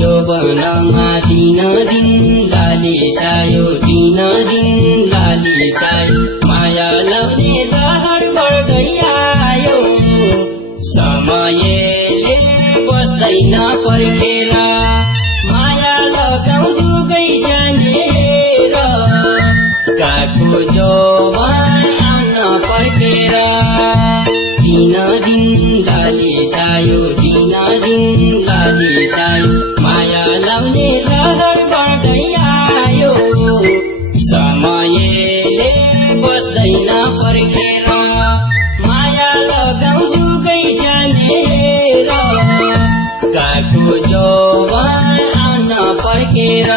जोबनमा दिन दिन लाली छायो दिन दिन लाली छायो माया लाउने लहर बढ्दै आयो समयले बस्दैन पर्खेर माया लगाउँछु गई जानेर काठको जोबन आउन पर्खेर दिन दिन लाली छायो दिन दिन लाली छायो माया लाउने लहर बढ्दै आयो समयले बस्दैन पर्खेर माया लगाउँछु गई जानेर काठको जोबन आउन पर्खेर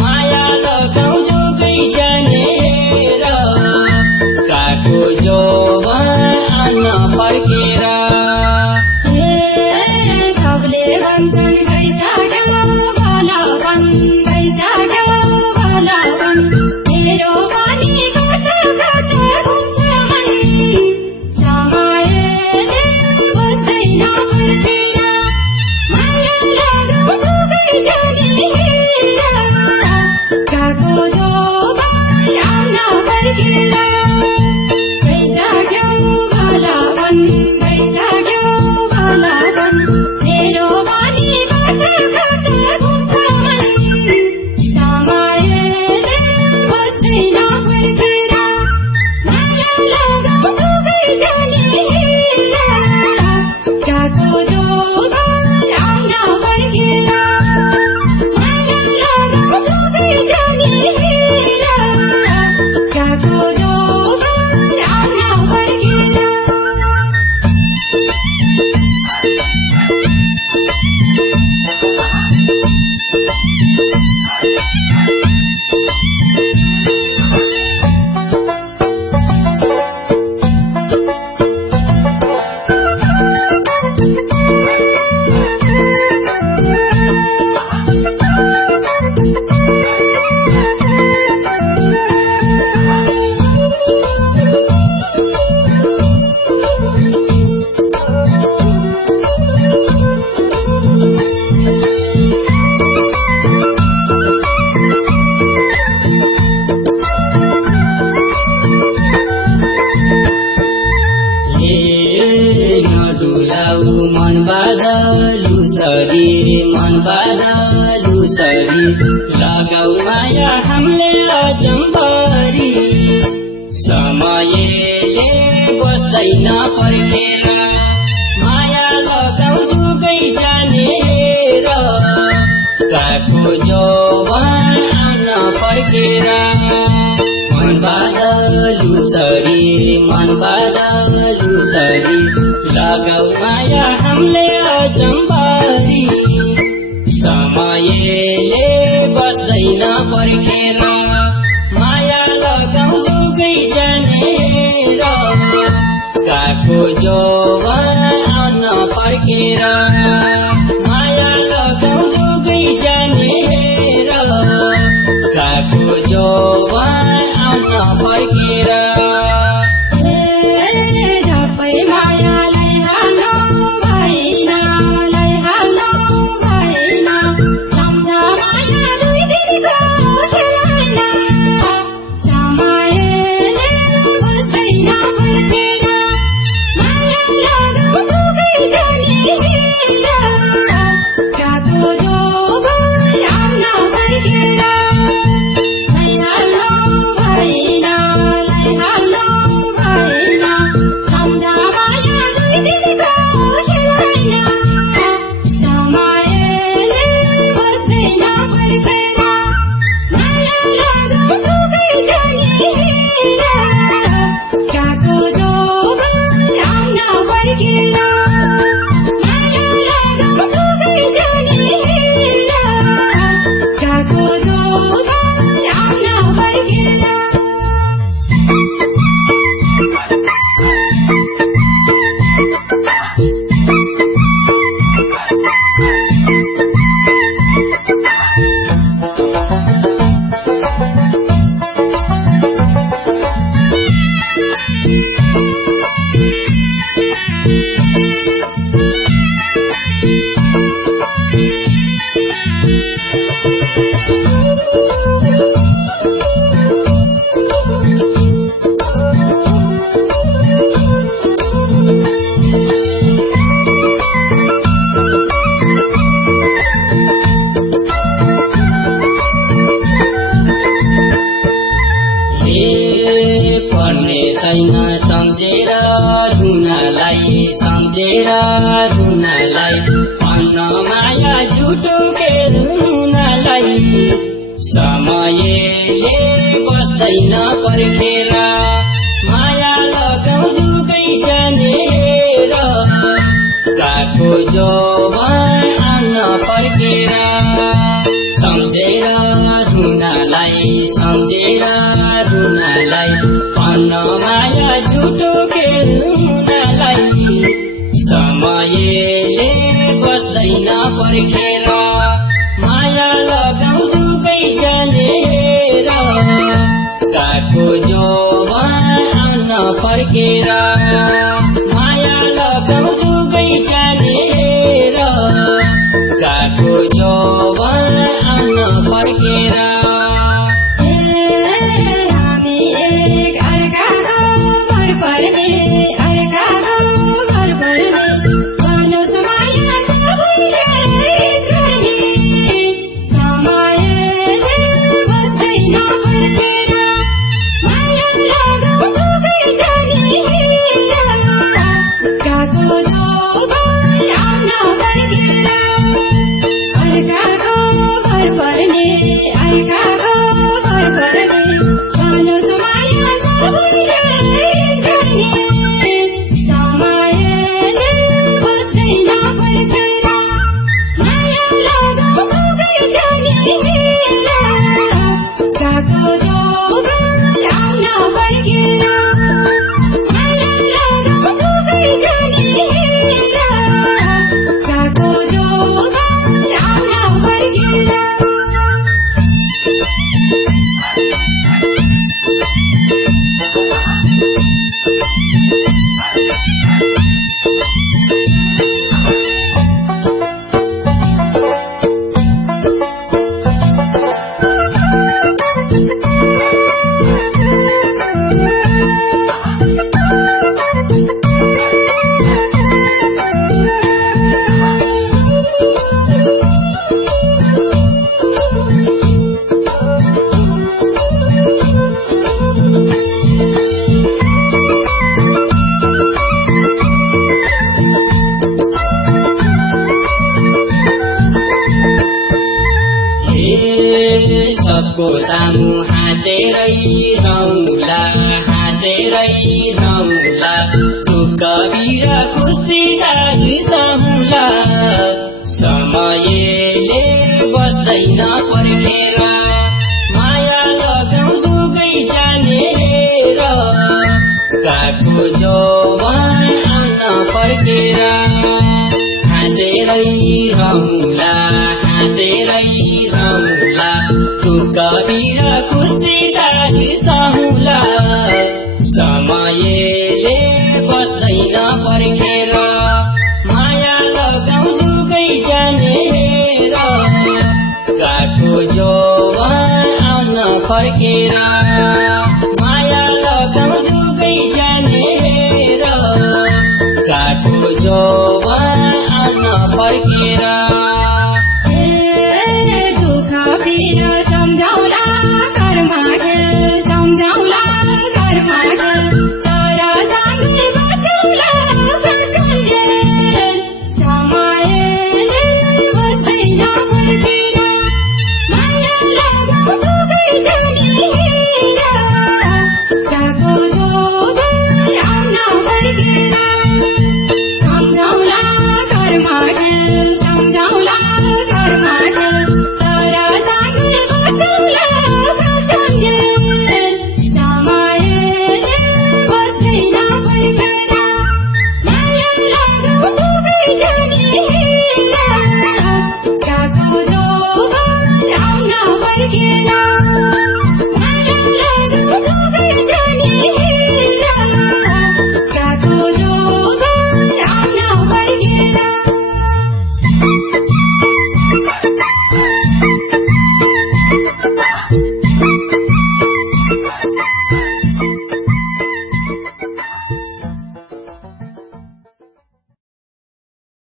माया लगाउँछु गई जानेर काठको जोबन आउन पर्खेर सबले भन्छन् गइसक्यो भलापन गइसक्यो भलापन मेरो पनि कता कता घुम्छ मन समयले बस्दैन पर्खेर माया लगाउँछु गई जानेर काठको जोबन आउन पर्खेर गइसक्यो भलापन गइसक्यो भलापन मेरो पनि कता कता घुम्छ मन समयले बस्दैन पर्खेर माया लगाउँछु गई जानेर काठको जोबन आउन पर्खेर माया लगाउँछु गई जानेर काठको जोबन आउन पर्खेर मन बादलु शरीर मन बादलु शरीर लगाउ माया हामीले अचम्भरी समयले बस्दैन पर्खेर माया लगाउँछु गई जानेर काठको जोबन आउन पर्खेर मन बादलु शरीर मन बादलु शरीर लगाउ माया हामीले अचम्भरी समयले बस्दैन पर्खेर माया लगाउँछु गई जानेर काठको जोबन आउन पर्खेर माया लगाउँछु गई जानेर काठको जोबन आउन पर्खेर झप्पै मायालाई हाल्नु भएन छैन सम्झेर रुनलाई सम्झेर रुनलाई अन्न माया झुटो खेल्नलाई समयले बस्दैन पर्खेर माया लगाउ जुगै जानेर काको जोवन अन्न पर्खेर सम्झेर रुनलाई सम्झेर रुनलाई अन्न माया झुटो खेल्नलाई समयले बस्दैन पर्खेर माया लगाउ जुगै जानेर काको जोवन अन्न फर्केर माया लगाउ जुगै जानेर काको जोवन अन्न फर्केर सबको सामु हाँसेरै रौला हाँसेरै रौला दुःख बिरा खुसी साथी सहुला समयले बस्दैन पर्खेर माया लगाउ दुगै जानेर काको जोवन अन्न फर्केर हाँसेरै रौला हाँसेरै रौला दुःख बिरा खुसी साथी सहुला समयले बस्दैन पर्खेर माया लगाउ जुगै जानेर काको जोवन अन्न फर्केर माया लगाउ जुगै जानेर काको जोवन अन्न फर्केर सम्झौला कर्मा खेल सम्झौला कर्मा खेल तर सँगै बसौला बचन्जेल समयले बस्दैन पर्खेर माया लगाउ दुगै जानेर काको जोवन आउन पर्खेर सम्झौला कर्मा खेल सम्झौला कर्मा खेल